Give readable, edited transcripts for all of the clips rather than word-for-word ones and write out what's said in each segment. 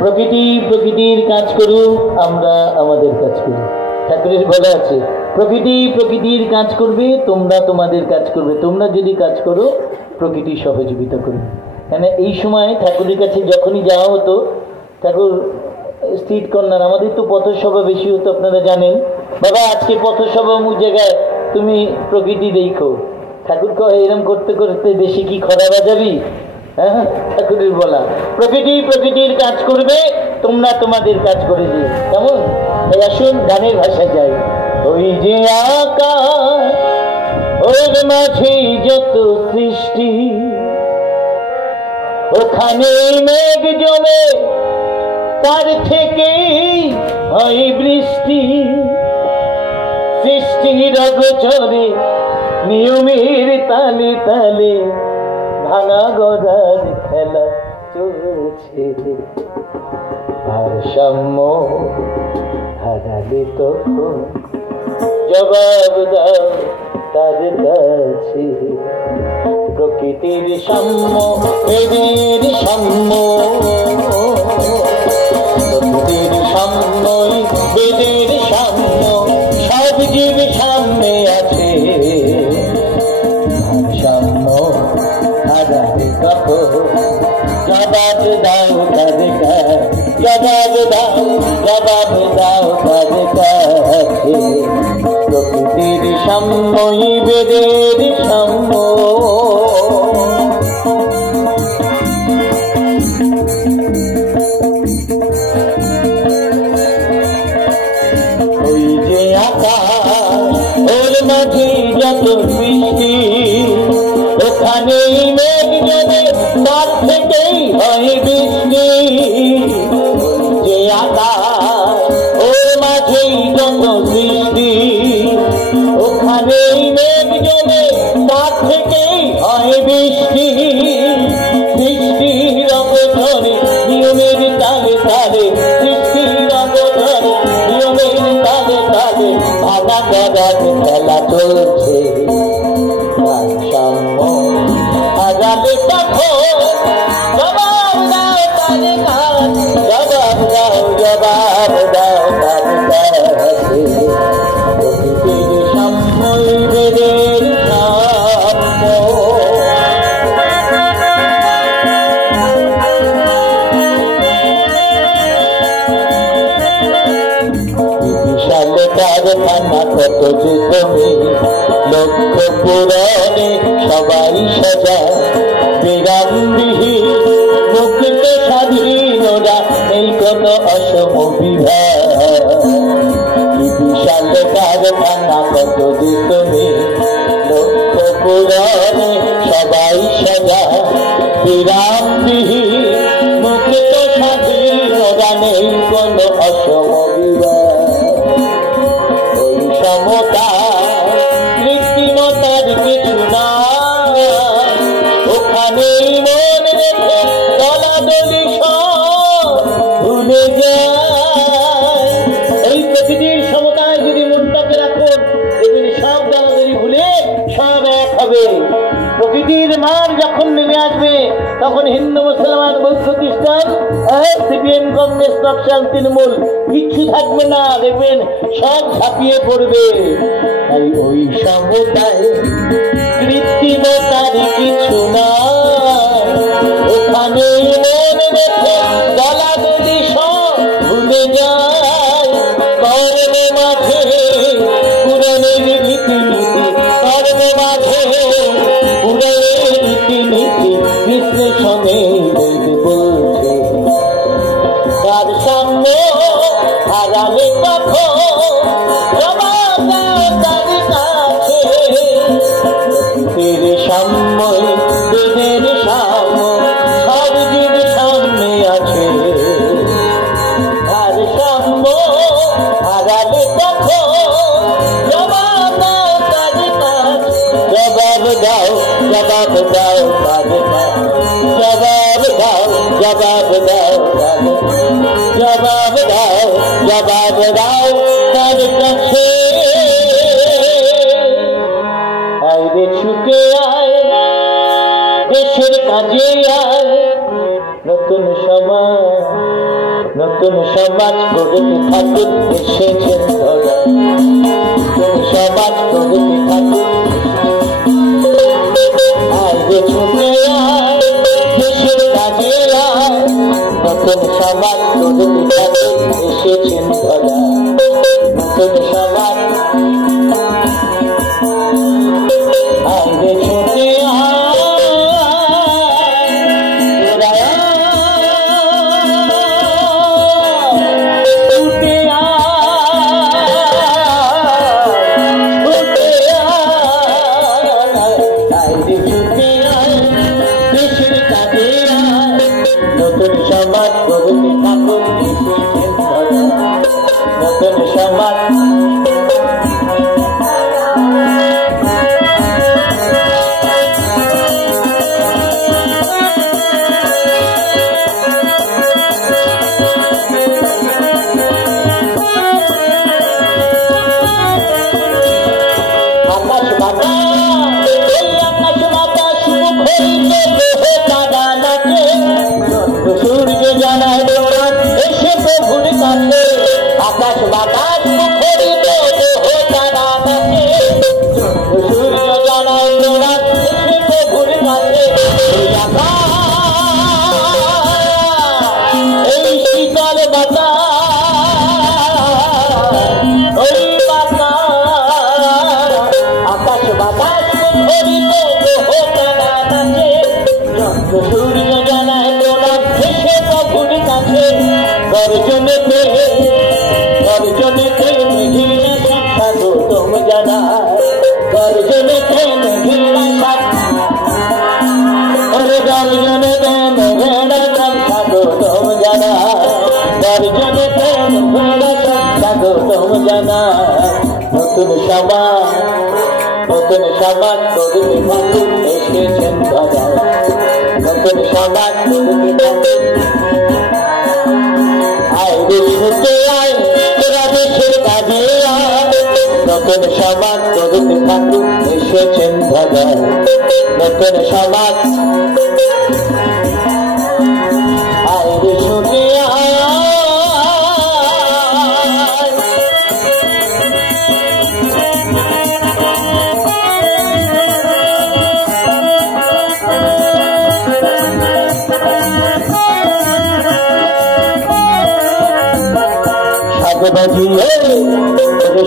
প্রকৃতি প্রকৃতির কাজ করুক, আমরা আমাদের কাজ করি। ঠাকুরের বলা আছে প্রকৃতি প্রকৃতির কাজ করবে, তোমরা তোমাদের কাজ করবে। তোমরা যদি কাজ করো প্রকৃতি সহযোগিতা করবে। মানে এই সময় ঠাকুরের কাছে যখনই যাওয়া হতো, ঠাকুর স্থির কন্যার, আমাদের তো পথসভা বেশি হতো আপনারা জানেন। বাবা আজকে পথসভা অমুক জায়গায়, তুমি প্রকৃতি দেখো। ঠাকুর কয় এরম করতে করতে দেশে কি খরা বাজাবি? হ্যাঁ, ঠাকুরের বলা প্রকৃতি প্রকৃতির কাজ করবে, তোমরা তোমাদের কাজ করে দিও। কেমন? আসুন গানের ভাষায় যাই। ওই যে আকাশ, ওর মাঝে যত সৃষ্টি, ওখানে মেঘ জমে তার থেকেই হয় বৃষ্টি। সৃষ্টির অগোচরে নিয়মের তালে তালে ভাঙা গড়ার খেলা চলছে। ভারসাম্য হারালে তখন জবাব দাও তার কাছে। প্রকৃতির সাম্য, বেদের সাম্য, প্রকৃতির সাম্য, বেদের সাম্য, সব জীব সামনে আছে। ভারসাম্য হারালে তখন জবাব দাও তার কাছে। জবাব দাও, জবাব দাও কাছে প্রকৃতির সাম্যই বেদের সাম্য ওই যে আকাশ ওর মাঝে যত সৃষ্টি ওখানেই মেঘ জমে তার থেকেই হয় বৃষ্টি যে আকাশ ওর মাঝেই যত সৃষ্টি ওখানেই মেঘ জমে তার থেকেই হয় বৃষ্টি সৃষ্টির অবধরে নিয়মের তালে তালে সৃষ্টির অবধরে নিয়মের তালে তালে ভাঙা গড়ার খেলা চলছে ভারসাম্য আগালে তখন জবাব দাও তার কাছে জবাব দাও তার কাছে প্রকৃতির সাম্যই বেদের সাম্য বিশাল কারখানা কত যে তুমি লক্ষ পুরাণে সবাই সাজা বিরামবিহীন মুক্ত স্বাধীনরা এই কত অসম বিভাগ বিশাল কারখানা কত যে তুমি লক্ষ পুরাণে সবাই সাজা বিরামবিহীন মুক্ত স্বাধীনরা নেই কোন অসম বিভাগ ওই সমতা কৃত্রিমতার কিছু না ওখানেই মন রেখে দলাদলি সব ভুলে যায় এই প্রকৃতির সমতায় যদি মনটাকে রাখুন এগুলি সব দলাদলি ভুলে সব এক হবে প্রকৃতির মান যখন নেমে আসবে তখন হিন্দু মুসলমান বৌদ্ধ খ্রিস্টান সিপিএম কংগ্রেস নকশাল তৃণমূল কিচ্ছু থাকবে না দেখবেন সব ঝাঁপিয়ে পড়বে তাই ওই সমতায় কৃত্রিমতার কিছু না ওখানেই মন রেখে দলাদলি সব ভুলে যায় কর্মে মাঝে পুরাণের রীতিনীতি কর্মে মাঝে পুরাণের রীতিনীতি বিশ্লেষণে বলছে তার সামনে হারালে তখন জবাব দাও তার কাছে প্রকৃতির সাম্যই বেদের সাম্য সব জীব সামনে আছে তার সাম্য হারালে তখন জবাব দাও তার কাছে জবাব দাও তার কাছে জবাব দাও তার কাছে আইরে ছুটে আয় দেশের কাজে আয় নতুন সমাজ গড়তে থাকুক এসেছেন ধরা নতুন সমাজ গড়তে থাকুক আইরে ছুটে আয় দেশের কাজে আয় নতুন সমাজ গড়তে থাকুক এসেছেন ধরা নতুন সমাজ আইরে ছুটে নতুন সমাজ গড়তে থাকুক নতুন সমাজ আকাশ বাতাস মুখরিত তারা নাচে সূর্য জানায় দৌড়ান এসে প্রভুর কাছে আকাশ বাতাস মুখরিত তারা নাচে সূর্য জানায় দৌড়ান এসে প্রভুর কাছে এই শীতল বাতাস तुम जाना गर्जन देन भेड़ा साथ अरे गर्जन देन भेड़ा साथ तुम जाना गर्जन देन भेड़ा साथ तुम जाना नतुन समान করতে ঠাকুর এসেছেন দাদা নতুন সমান করতে আয় ছুটে আয় তোরা দেশের কাজে নতুন সমান করতে ঠাকুর এসেছেন দাদা নতুন সমান আয় ছুটে আয়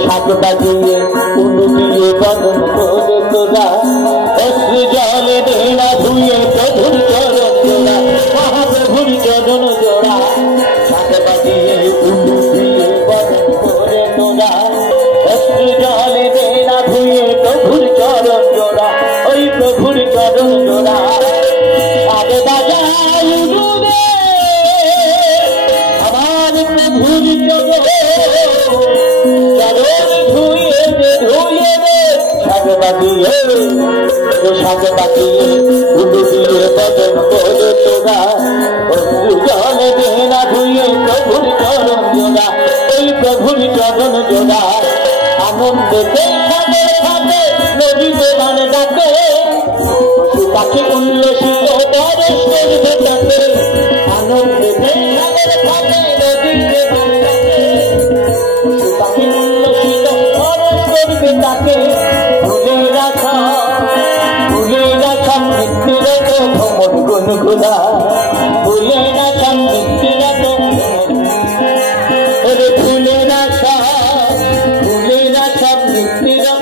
শাক বাজিয়ে উলু দিয়ে বদন করে তোরা অস্ত্র জলে দেনা ধুয়ে প্রভুর চরণ জোড়া মহাপ্রভুর চরণ জোড়া শাক বাজিয়ে উলু দিয়ে বদন করে তোরা অস্ত্র জলে দেনা ধুয়ে প্রভুর চরণ জোড়া ওই প্রভুর চরণ জোড়া শাক বাজায় উলু রে আমার প্রভুর চরণ শাক বাজিয়ে উলু দিয়ে বদন করে তোরা অশ্রু জলে দেনা ধুয়ে প্রভুর চরণ জোড়া ওই প্রভুর চরণ জোড়া আনন্দে খাবে খাবে নদীতে গান ডাকে পশু পাখি উল্লসিত পরশ করবে তাকে আনন্দে খাবে খাবে নদীতে গান ডাকে পশু পাখি উল্লসিত পরশ করবে তাকে গুনগুনা ভুলে না সমৃদ্ধিরা ভুলে না সমৃদ্ধিরা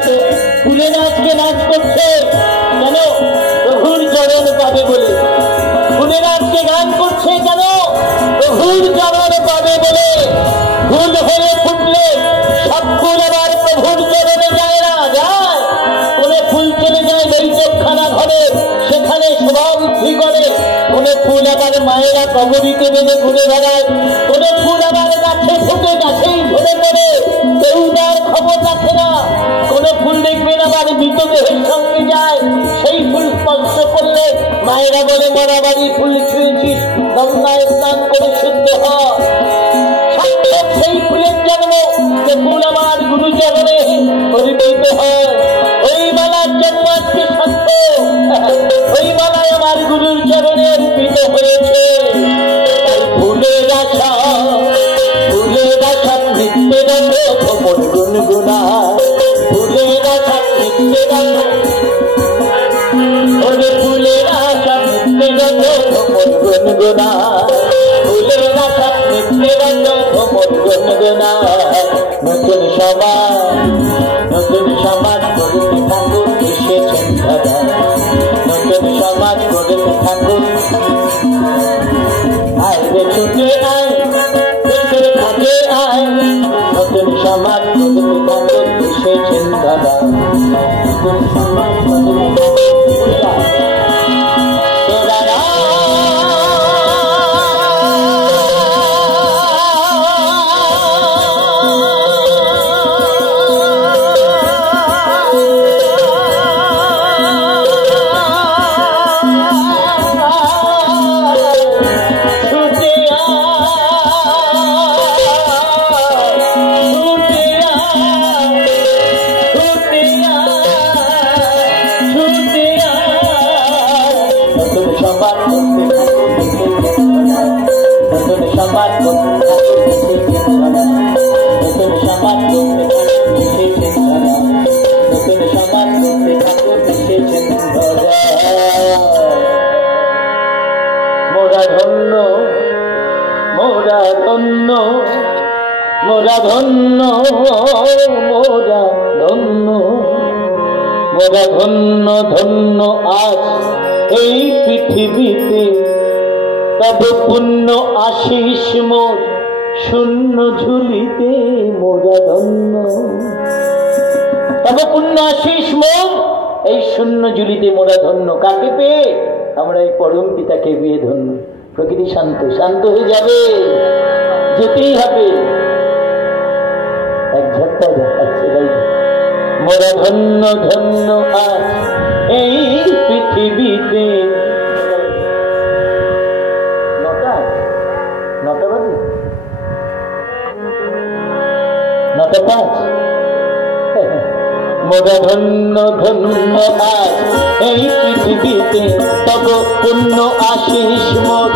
ভুলে না আজকে নাচ করছে কেন প্রভুর চরণ পাবে বলে ভুলে না আজকে গান করছে কেন প্রভুর চরণ পাবে বলে ফুল হয়ে ফুটলে সব ফুল আবার প্রভুর চরণে যায় না যায় কোন ফুল চলে যায় বৈঠকখানা ঘরে সেখানে সভাবৃদ্ধি করে কোন ফুল আবার মায়েরা কবরীতে বেঁধে ঘুরে বেড়ায় কোন ফুল আবার গাছে ফুটে গাছেই ধরে পড়ে কেউ তার খবর রাখে না কোন ফুল দেখবেন আবার মৃতদেহের সঙ্গে যায় সেই ফুল স্পর্শ করলে মায়েরা বলে মরা বাড়ি ফুল ছুঁয়েছিস গঙ্গায় স্নান করে শুদ্ধ হয় সেই ফুলের জন্ম যে ফুল আমার গুরুচরণে পরিবর্তিত হয় ওই মালার জন্ম আজকে সত্য ওই মালায় আমার গুরুর চরণে অর্পিত হয়েছে ফুলের আশা নিত্যের ভ্রমণ গুনগুনা ফুলের আশা নিত্যের ফুলের আশা নিত্যের ভ্রমণ গুনগুনা ফুলের আশা নিত্যের ভ্রমণ গুনগুনা নতুন সমাজ করতে ঠাকুর এসেছেন দাদা নতুন সমাজ করতে ঠাকুর আয় রে ছুটে আয় দেশের কাজে আয় নতুন সমাজ করতে ঠাকুর এসেছেন দাদা নতুন সমাজ মোরা ধন্য ধন্য আজ এই পৃথিবীতে তব পুণ্য আশিস মোর শূন্য ঝুলিতে মোরা ধন্য তব পুণ্য আশিস মোর, এই শূন্য জুলিতে মোরা ধন্য। কাকে পেয়ে? আমরা এই পরম পিতাকে পেয়ে ধন্য। প্রকৃতি শান্ত, শান্ত হয়ে যাবে, যেতেই হবে। এক ঝটকা দেখাচ্ছে তাই, মোরা ধন্য ধন্য আজ এই পৃথিবীতে। নটা বাজে, 9:05। মোরা ধন্য ধন্য আজ এই পৃথিবীতে, তব পুণ্য আশিস মোর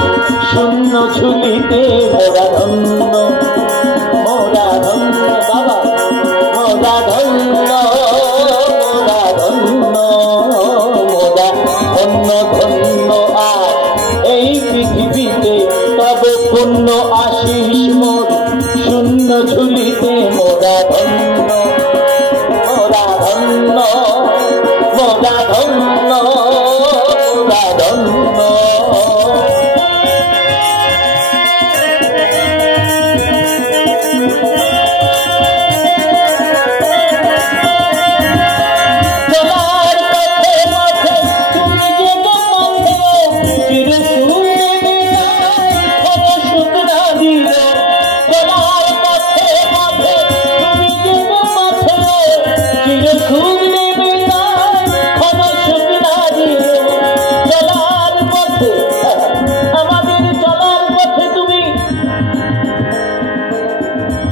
শূন্য ঝুলিতে। মোরা ধন্য, মোরা ধন্য বাবা, মোরা ধন্য, মোরা ধন্য, মোরা ধন্য ধন্য আজ এই পৃথিবীতে, তব পুণ্য আশিস মোর শূন্য ঝুলিতে। মোরা ধন্য, মোরা ধন্য, মোরা ধন্য, মোরা ধন্য।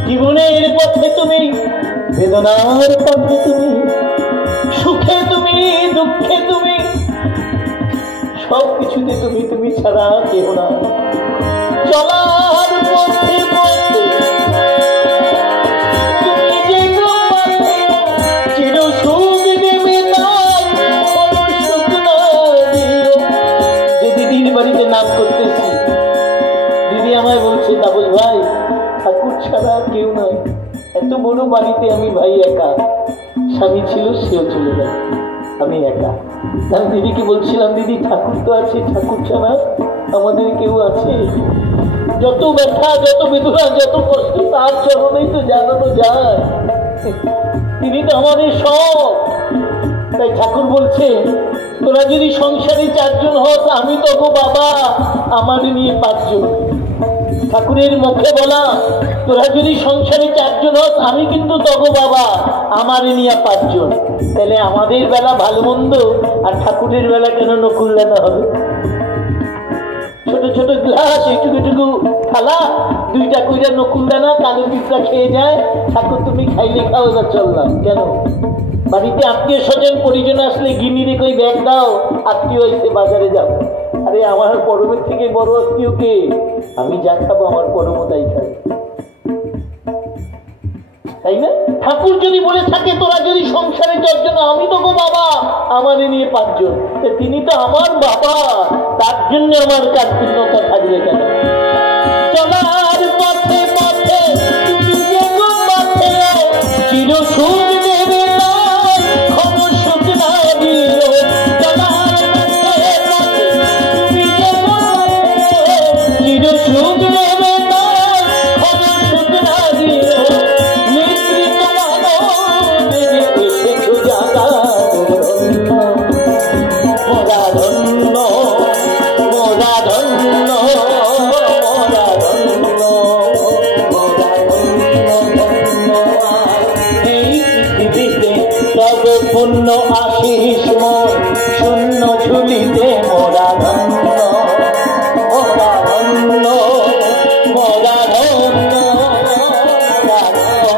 জীবনের পথে তুমি, বেদনার পথে তুমি, সুখে তুমি, দুঃখে তুমি, সবকিছুতে তুমি, তুমি ছাড়া কেউ না। চলার পথে পথে তুমি যে চির সুখ দেবে না, কোনো সুখ না দিও। যে দিদির বাড়িতে নাম করতেছি, দিদি আমায় বলছে, তাপস ভাই ঠাকুর ছাড়া কেউ নাই, এত বড় বাড়িতে আমি ভাই একা। স্বামী ছিল, সেও চলে গেল, আমি একা। আমি দিদিকে বলছিলাম, দিদি ঠাকুর তো আছে, ঠাকুর ছাড়া আমাদের কেউ আছে? যত ব্যথা, যত বেদনা, যত কষ্ট তার চরণেই তো জানানো যায়। তিনি তো আমাদের সব। তাই ঠাকুর বলছে, তোরা যদি সংসারে 4 জন হস, আমি তো গো বাবা, আমার নিয়ে 5 জন। ঠাকুরের মুখে বলা, তোরা যদি সংসারে 4 জন হস, আমি কিন্তু তগো বাবা, আমার নিয়ে 5 জন। তাহলে আমাদের বেলা ভালো মন্দ, আর ঠাকুরের বেলা কেন নকুল দানা হবে? ছোট ছোট গ্লাস, একটুকু থালা, 2টা কইরা নকুল দানা, কালো পিঁপড়া খেয়ে যায়। ঠাকুর তুমি খাইলে খাও, এবার চললাম। কেন? বাড়িতে আত্মীয় স্বজন পরিজন আসলে গিনিরে কই ব্যাগ দাও, আত্মীয় এসে বাজারে যাও। আরে আমার পরমের থেকে বড় আত্মীয় কে? আমি যা খাবো আমার পরম তাই খাই, তাই না? ঠাকুর যদি বলে থাকে, তোরা যদি সংসারে 4 জন, আমি তো গো বাবা, আমার নিয়ে 5 জন। তিনি তো আমার বাবা, তার জন্য আমার কার্পণ্যতা থাকবে কেন? চলার পথে পথে তুমি যে গো পথে, চির সুখ দেবে না, কোনো সুখ না দিও। চলার পথে পথে তুমি যে গো পথে, চির সুখ দেবে না, কোনো সুখ না দিও। নিশ্চিত মানব দেবে এসেছো জানা, মোরা ধন্য, মোরা ধন্য, মোরা ধন্য, মোরা ধন্য, ধন্য এই পৃথিবীতে। তব পুণ্য আশিস মোর শূন্য ঝুলিতে। মোরা ধন্য, মোরা ধন্য, মোরা ধন্য, মোরা ধন্য।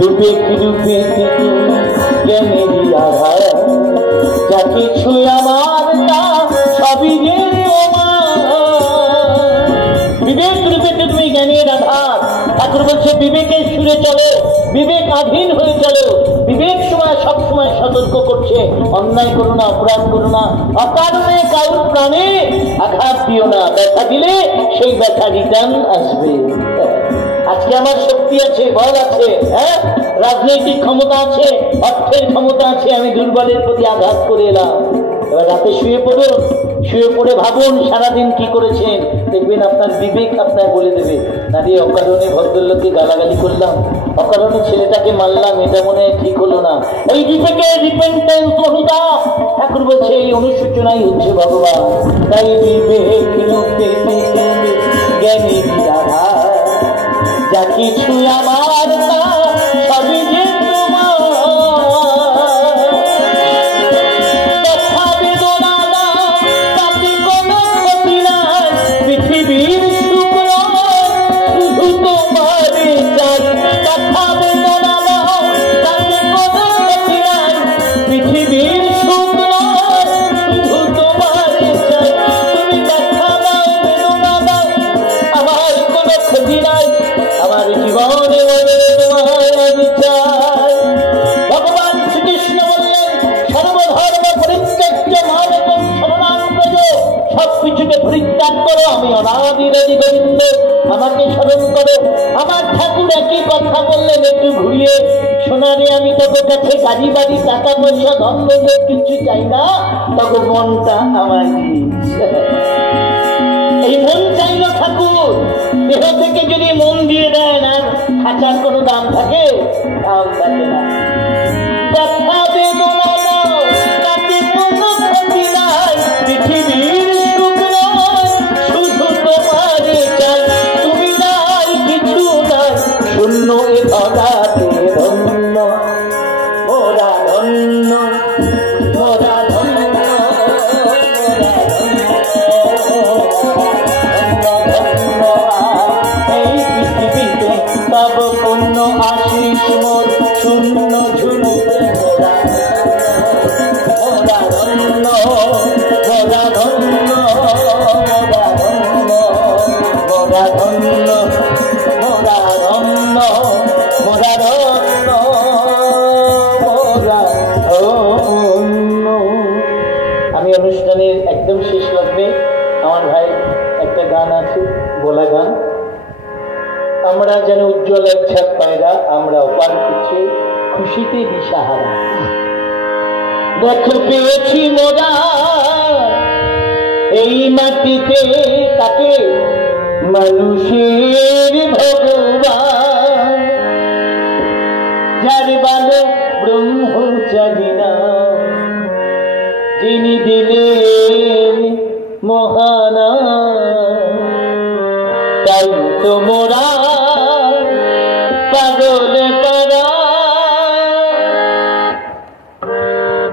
বিবেক রূপে জ্ঞানেরই আধার, যা কিছু আমার তা সবই যে বিবেক রূপে তুমি জ্ঞানের আধার। ঠাকুর বলছে, বিবেকের সুরে চলো, বিবেক আধীন হয়ে চলো। বিবেক সব সময় সতর্ক করছে, অন্যায় করো না, অপরাধ করো না, অকারণে কারোর প্রাণে আঘাত দিও না। ব্যথা দিলে সেই ব্যথা রিটার্ন আসবে। আজকে আমার শক্তি আছে, বল আছে, হ্যাঁ, রাজনৈতিক ক্ষমতা আছে, অর্থের ক্ষমতা আছে, আমি দুর্বলের প্রতি আঘাত করে এলাম। এবার রাতে শুয়ে পড়ুন, শুয়ে পড়ে ভাবুন সারাদিন কি করেছেন, দেখবেন আপনার বিবেক আপনার বলে দেবে না রে অকারণে ভদ্রলোককে গালাগালি করলাম, অকারণে ছেলেটাকে মারলাম, এটা মনে ঠিক হলো না। এই দিকে রিপেন্টেন্স অনুতাপ, ঠাকুর বলছে এই অনুশোচনাই হচ্ছে ভগবান। তাই বিবেক রূপে জ্ঞানী বিরাধার, যা কিছু আমার তা সবই যে তোমার। ব্যথা বেদনা দাও তাতে কোনো ক্ষতি নাই, পৃথিবীর সুখ শুধু তোমারই চাই। ব্যথা বেদনা দাও তাতে কোনো ক্ষতি নাই, পৃথিবীর সুখ শুধু তোমারই চাই। তুমি ব্যথা দাও বেদনা দাও, আমার কোনো ক্ষতি নাই, আমার জীবনে তোমায় আমি চাই। ভগবান শ্রীকৃষ্ণ বললেন সর্বধর্ম পরিত্যাজ্য মামেকং শরণং ব্রজ, সবকিছুকে পরিত্যাগ করো, আমি অনাদিরাদি গোবিন্দ, আমাকে স্মরণ করো। আমার ঠাকুর একই কথা বললেন, একটু ঘুরিয়ে, সোনারে আমি তোকে কাছে গাড়ি বাড়ি টাকা পয়সা ধন দৌলত কিছু চাই না, তখন মনটা আমায় দিস। এই মন চাইল ঠাকুর, দেহ থেকে যদি মন দিয়ে দেন আর খাঁচার কোনো দাম থাকে? দাম থাকে না। ব্যথা বেদনা দাও তাতে কোনো ক্ষতি নাই, পৃথিবীর সুখ শুধু তোমারই চাই। তুমি নাই কিছু নাই, শূন্য এ ধরাতে ধন্য, ওরা ধন্য, ওরা ধন্য, তব পুণ্য আশিস মোর শূন্য ঝুলিতে মোরা ধন্য, মোরা ধন্য, মোরা ধন্য, মোরা ধন্য, মোরা ধন্য, মোরা ধন্য, মোরা ধন্য। আমি অনুষ্ঠানের একদম শেষ লগ্নে আমার ভাই একটা গান আছে, বলা গান, আমরা যেন উজ্জ্বল এক ছাদ পায়রা, আমরা অপার করছে খুশিতে দিশাহারা। দেখো পেয়েছি মোরা এই মাটিতে তাকে, মানুষের ভগবান, যার বালে ব্রহ্মচারী নাম, যিনি দিলেন মহানা। তাই তো মোরা পাগলে পারা।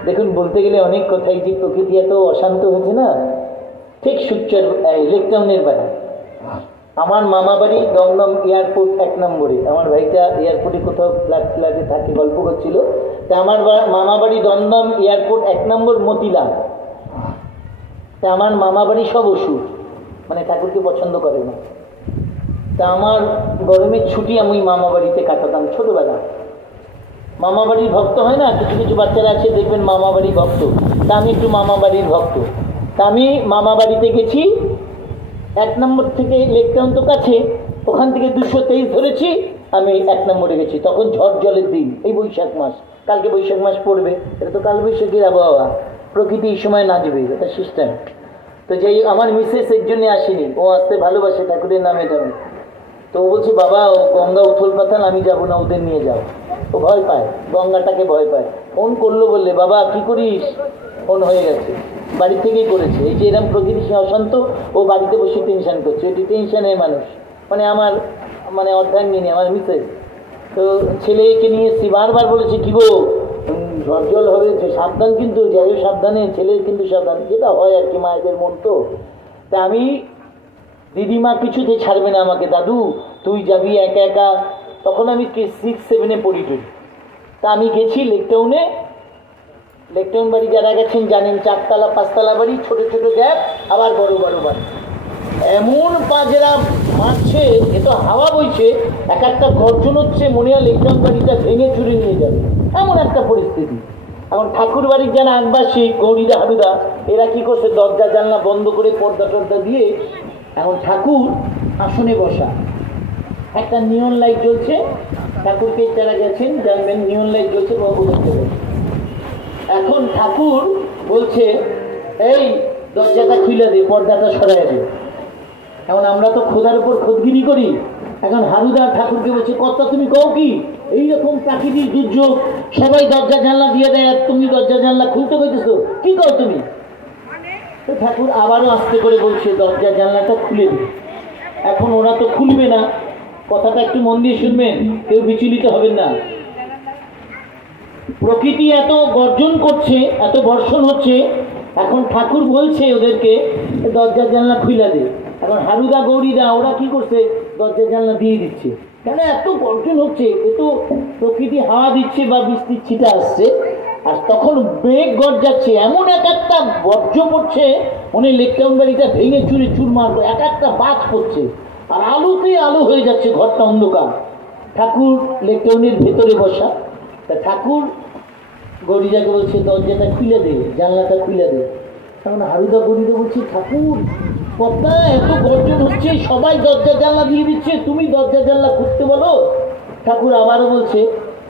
দেখুন বলতে গেলে অনেক কথাই, যে প্রকৃতি এত অশান্ত হয়েছে না, ঠিক সূর্যের লেকটাউনের বাড়ি। আমার মামা বাড়ি দমদম এয়ারপোর্ট 1 নম্বরে, আমার ভাইটা এয়ারপোর্টে কোথাও ফ্ল্যাটে থাকে, গল্প করছিল। তা আমার মামা বাড়ি দমদম এয়ারপোর্ট 1 নম্বর মতিলাল। তা আমার মামা বাড়ি সব অসুর, মানে ঠাকুরকে পছন্দ করে না। তা আমার গরমের ছুটি আমি মামা বাড়িতে কাটাতাম ছোটবেলা। মামা বাড়ির ভক্ত হয় না, কিছু কিছু বাচ্চারা আছে দেখবেন মামা বাড়ি ভক্ত, তা আমি একটু মামা বাড়ির ভক্ত। তা আমি মামা বাড়িতে গেছি, 1 নম্বর থেকে লেকটাউন তো কাছে, ওখান থেকে 223 ধরেছি, আমি 1 নম্বরে গেছি। তখন ঝড় জলের দিন, এই বৈশাখ মাস, কালকে বৈশাখ মাস পড়বে, এটা তো কাল বৈশাখের আবহাওয়া, প্রকৃতি এই সময় নাচবে, এটা সিস্টেম। তো যাই, আমার মিসেস এর জন্য আসেনি, ও আসতে ভালোবাসে, ঠাকুরের নামে যাবে। তো ও বলছে বাবা ও গঙ্গা উথল পাথাল, আমি যাবো না, ওদের নিয়ে যাও। ও ভয় পায়, গঙ্গাটাকে ভয় পায়। ফোন করলো, বললে বাবা কি করিস, ফোন হয়ে গেছে, বাড়ি থেকেই করেছে। এই যে এরকম প্রকৃতি অশান্ত, ও বাড়িতে বসে টেনশন করছে, এটি টেনশনের মানুষ, মানে আমার মানে অর্ধাঙ্গিনী আমার মিসেস। তো ছেলেকে নিয়ে এসছি, বারবার বলেছে কি গো ঝড় জল হবে, সাবধান, কিন্তু যাই সাবধানে, ছেলে কিন্তু সাবধান, যেটা হয় আর কি, মায়েদের মন তো। তা আমি, দিদিমা কিছুতে ছাড়বে না আমাকে, দাদু তুই যাবি একা একা। তখন আমি 6-7 পড়ি। তা আমি গেছি লেকটাউনে। লেকটাউন বাড়ি যারা গেছেন জানেন, 4 তলা 5 তলা বাড়ি, ছোট ছোট গ্যাপ, আবার বড় বড় বাড়ি। এমন পাজরা মারছে, এ তো হাওয়া বইছে, এক একটা গর্জন হচ্ছে, মনে হয় লেকটাউন বাড়িটা ভেঙে চুরে নিয়ে যাবে, এমন একটা পরিস্থিতি। এখন ঠাকুর বাড়ির যারা আগ্রাসী গৌরীদা হারুদা, এরা কি করছে, দরজা জানলা বন্ধ করে পর্দা টর্দা দিয়ে, এখন ঠাকুর আসনে বসা, একটা নিয়ন লাইট জ্বলছে, ঠাকুরকে যারা গেছেন জানবেন নিয়ন লাইট জ্বলছে, এখন ঠাকুর বলছে এই দরজাটা খুলে দে, পর্দাটা সরাই দে। এখন আমরা তো খোদার উপর খোদগিরি করি। এখন হারুদার ঠাকুরকে বলছে কর্তা তুমি কও কি, এইরকম প্রাকৃতিক দুর্যোগ, সবাই দরজা জানলা দিয়ে দেয় আর তুমি দরজা জানলা খুলতে কইতেছো, কি কও তুমি? তো ঠাকুর আবারও আস্তে করে বলছে দরজা জানলাটা খুলে দে। এখন ওরা তো খুলবে না, কথাটা একটু মন দিয়ে শুনবেন, কেউ বিচলিত হবেন না। প্রকৃতি এত গর্জন করছে, এত বর্ষণ হচ্ছে, এখন ঠাকুর বলছে ওদেরকে দরজা জানলা খুলে দে। এখন হারুদা গৌরীদা ওরা কি করছে, দরজা জানলা দিয়ে দিচ্ছে। কেন এত গর্জন হচ্ছে, এত প্রকৃতি হাওয়া দিচ্ছে বা বৃষ্টির ছিটা আসছে, আর তখন মেঘ গর্জাচ্ছে, এমন এক একটা বর্জ্য পড়ছে, মনে লেকটাউন বাড়িটা ভেঙে চুরে চুরমার, এক একটা বাজ পড়ছে, আর আলোতে আলো হয়ে যাচ্ছে, ঘরটা অন্ধকার। ঠাকুর লেকটাউনের ভেতরে বসা, তা ঠাকুর গরিজাকে বলছে দরজাটা খুলে দে, জানলাটা খুলে দে। তখন হারুদা গরিদা বলছে ঠাকুর কথা এত গর্জন হচ্ছে, সবাই দরজা জানলা দিয়ে দিচ্ছে, তুমি দরজা জানলা খুলতে বলো। ঠাকুর আবারও বলছে,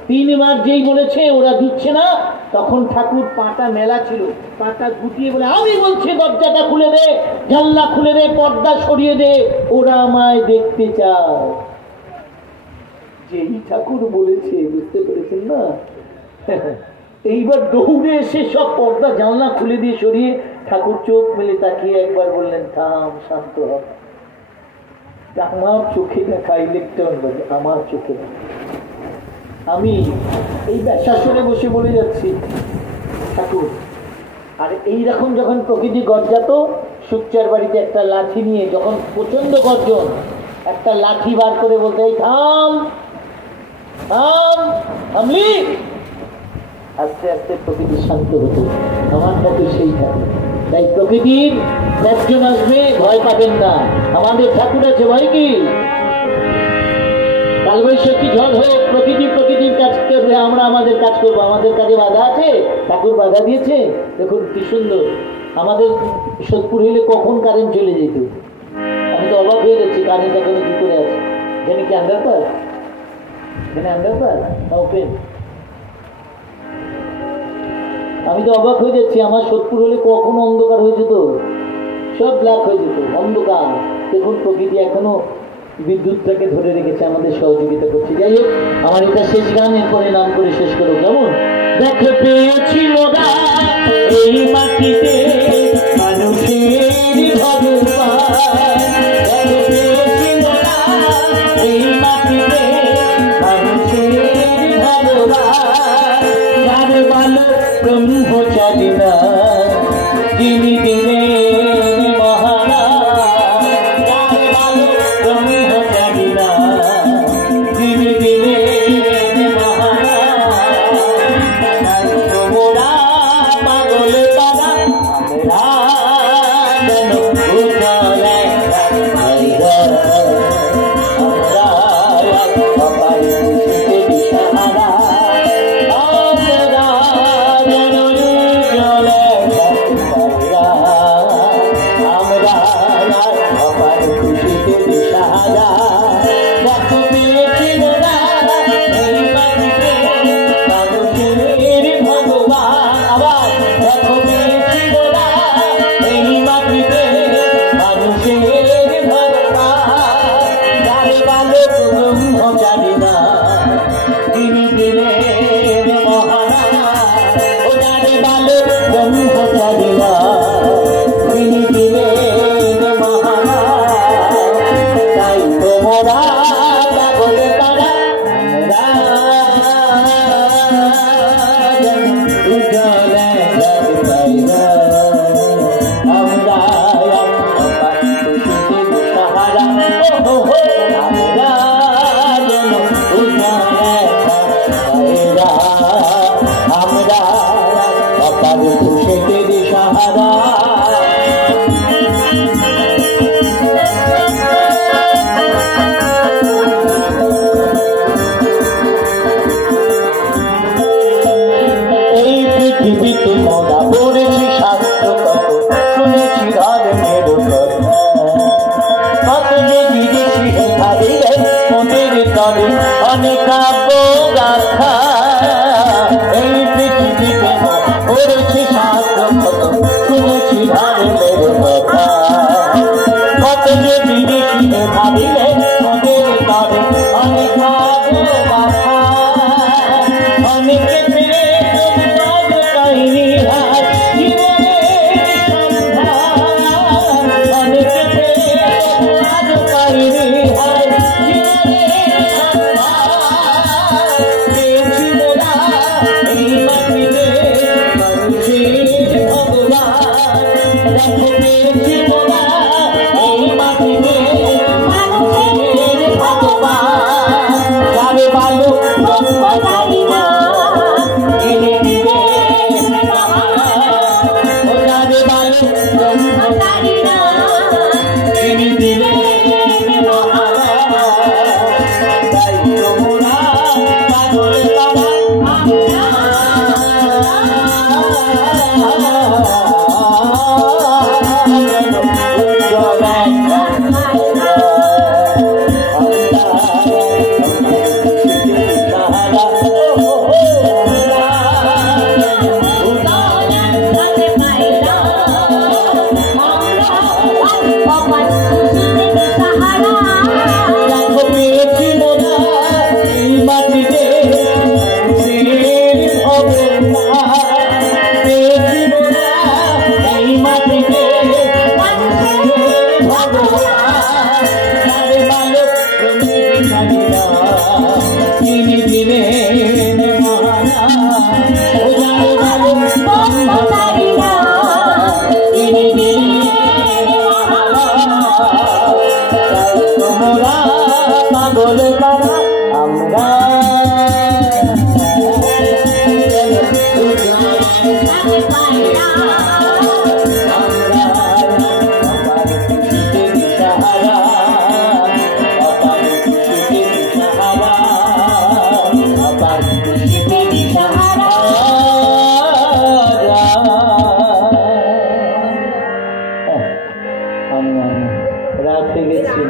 3 বার যেই বলেছে ওরা দিচ্ছে না, তখন ঠাকুর পাটা মেলা ছিল, পাটা গুটিয়ে বলে আমি বলছি দরজাটা খুলে দে, জানলা খুলে দে, পর্দা সরিয়ে দে, ওরা আমায় দেখতে চায়। যেই ঠাকুর বলেছে, বুঝতে পেরেছেন না? এইবার দৌড়ে এসে সব পর্দা জানলা খুলে দিয়ে সরিয়ে ঠাকুর চোখ মেলে তাকিয়ে একবার বললেন থাম, শান্ত হ। আমার চোখে দেখা ইলেকট্রন বাজে, আমার চোখে দেখা। আমি এই শাসনে বসে বলে যাচ্ছি ঠাকুর। আর এইরকম যখন প্রকৃতি গর্জাত, সুচ্চার বাড়িতে একটা লাঠি নিয়ে যখন প্রচন্ড গর্জন, একটা লাঠি বার করে বলতে এই থাম থাম, থামলি। আস্তে আস্তে প্রকৃতি শান্ত হতো। আমার ঠাকুর সেই ঠাকুর, তাই প্রকৃতির একজন আসবে, ভয় পাবেন না। আমাদের ঠাকুর আছে, ভয় কি? কালবৈশাখী ঝড় হোক, প্রকৃতি প্রকৃতির কাজ করবে, আমরা আমাদের কাজ করবো। আমাদের কাজে বাধা আছে? ঠাকুর বাধা দিয়েছে। দেখুন কি সুন্দর, আমাদের সোদপুর হইলে কখন কারেন্ট চলে যেত, আমি তো অবাক হয়ে যাচ্ছি। কারেন্ট এখনো কি করে আছে, এখানে কি আন্ডারপাস? এখানে আন্ডারপাস না ওপেন? আমি তো অবাক হয়ে যাচ্ছি। আমার সোদপুর হলে কখনো অন্ধকার হয়ে যেত, সব ব্ল্যাক হয়ে যেত, অন্ধকার। দেখুন প্রকৃতি এখনো বিদ্যুৎটাকে ধরে রেখেছে, আমাদের সহযোগিতা করছে। যাই হোক, আমার এটা শেষ গান, এরপরে নাম করে শেষ করো। কেমন? দেখো পেয়েছিল এই মাটিতে মানুষের ভগবান, দেখো পেয়েছিল এই মাটিতে মানুষের ভগবান, যার বালক ব্রহ্মচারী না, যিনি দিলেন মহারাজ, যার বালক ব্রহ্মচারী না, যিনি দিলেন মহারাজ। তোমরা পাগল তারা, আমরা যেন উজ্জ্বলে আমরা সবাই খুশিতে দিশাহারা, আমরা যেন উজ্জ্বলে পড়েছি শাস্ত্র কত, শুনেছি ধর্মের কথা, কত যে বিদেশিতে ভাবিলে মনের তরে অনেক বাধা, অনেকে পেয়ে কাজ পাইনি হার জীবনের সন্ধান, অনেকে পেয়ে কাজ পাইনি হার জীবনের সন্ধান, পেয়েছি মোরা এই মাটিতে মানুষের ভগবান, দেখো পেয়েছি মোরা এই মাটিতে মানুষের ভগবান, যারে ভালো ব্রহ্মচারী না ধীরে ধীরে যারে ভালো ব্রহ্মচারী না ধীরে ধীরে তাই তোমরা পাগল পাড়া বলে পারা আমরা রাতে গেছি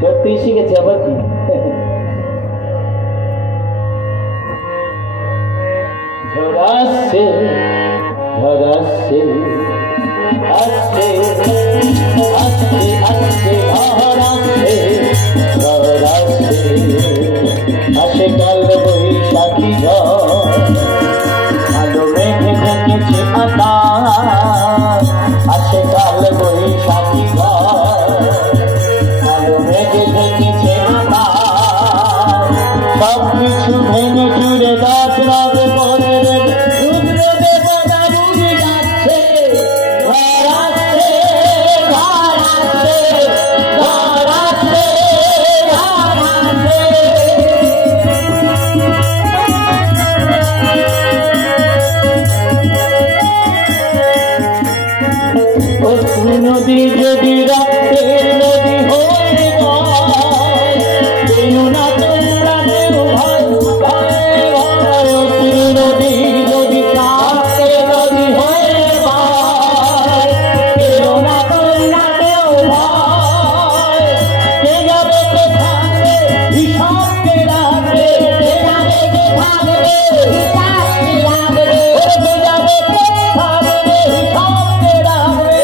সত্যি শিখেছে আবার কি ঝরাচ্ছে ঝরাচ্ছে আসছে আসছে আসছে ঝরাচ্ছে ঝরাচ্ছে আসে কাল বৈশাখী ঝড় আলো মেঘে ঢেকেছে আকাশ আসে কাল বৈশাখী ঝড় আলো মেঘে ঢেকেছে আকাশ সব কিছু ভেঙে চুরে গাছ রাত করে রুদ্র দেবতা বুঝে যাচ্ছে ধরাচ্ছে ধরাচ্ছে ধরাচ্ছে ধরাচ্ছে নদী যদি রক্তের নদী হয়ে যায় না তোমরা কেউ ভয় ভয় ভয় নদী যদি রক্তের নদী হয়ে যায় না তোমরা কেউ ভয় কে যাবে কে থাকবে হিসাবকে রাখবে কে যাবে কে থাকবে হিসাবকে রাখবে কে যাবে কে থাকবে হিসাবকে রাখবে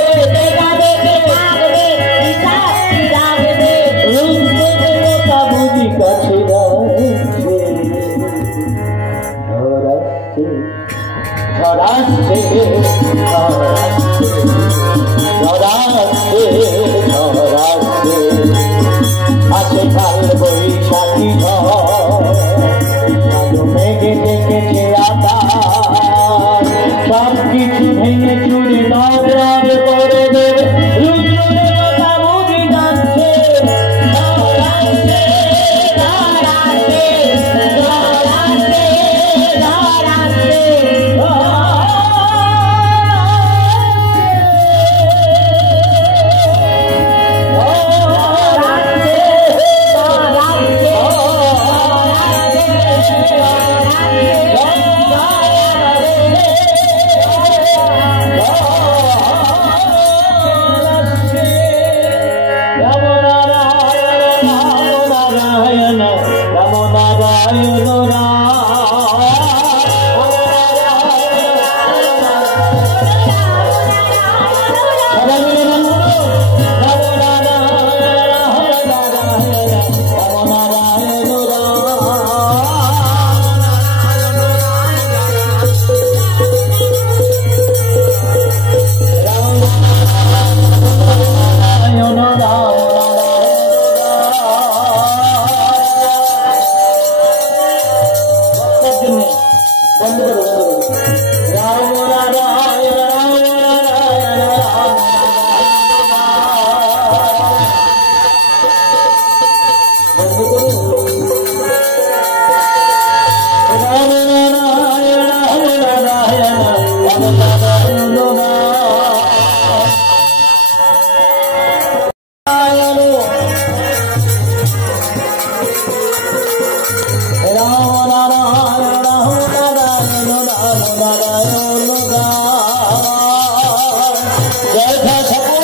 জয় জয় ঠাকুর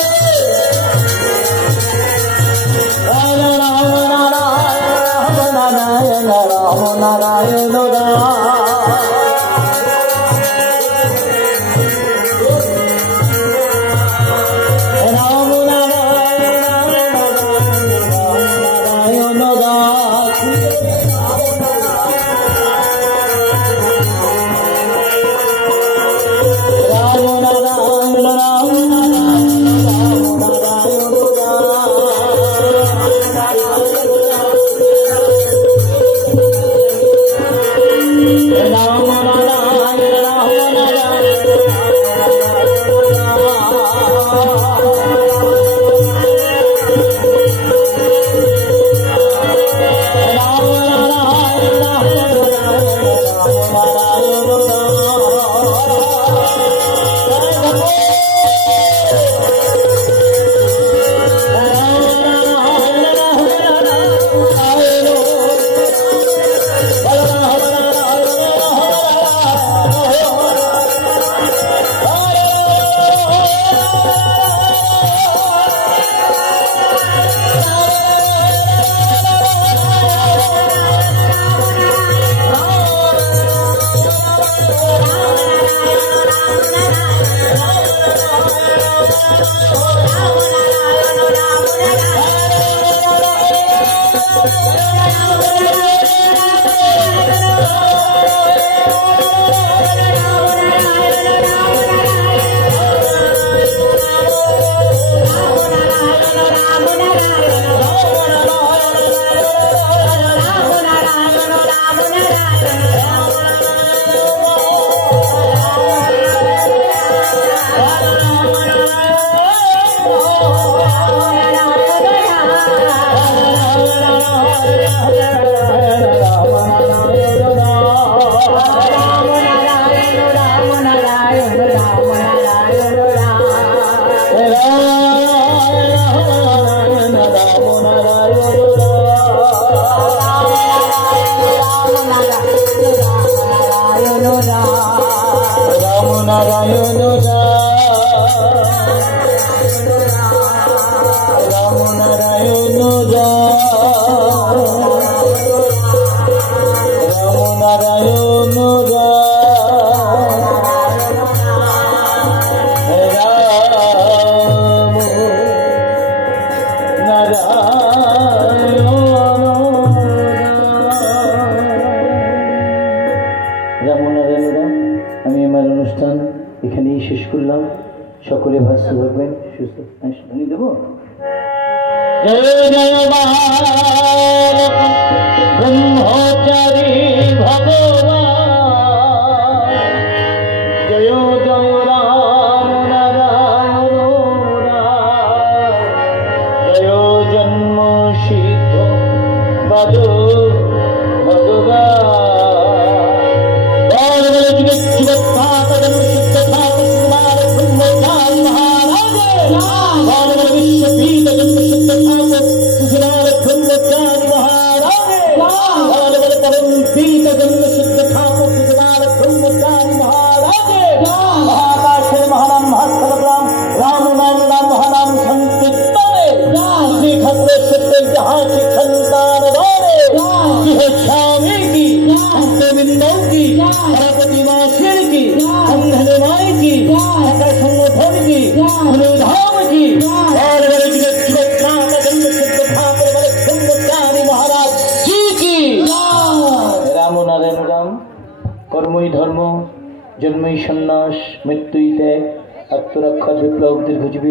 রাম রাম নারায়ণ রাম নারায়ণ আমি আমার অনুষ্ঠান এখানেই শেষ করলাম। সকলে ভালো থাকবেন, সুস্থ থাকবেন। দেব জয় জয় ব্রহ্মচারী ভগবান, জয় জয় রাম নারায়ণ রাম, জয় জন্ম সিদ্ধ বাদ ভগবান। কর্মই ধর্ম, জন্মই সন্ন্যাস, মৃত্যুই ত্যাগ, আত্মরক্ষা, বিপ্লব, দীর্ঘজীবী।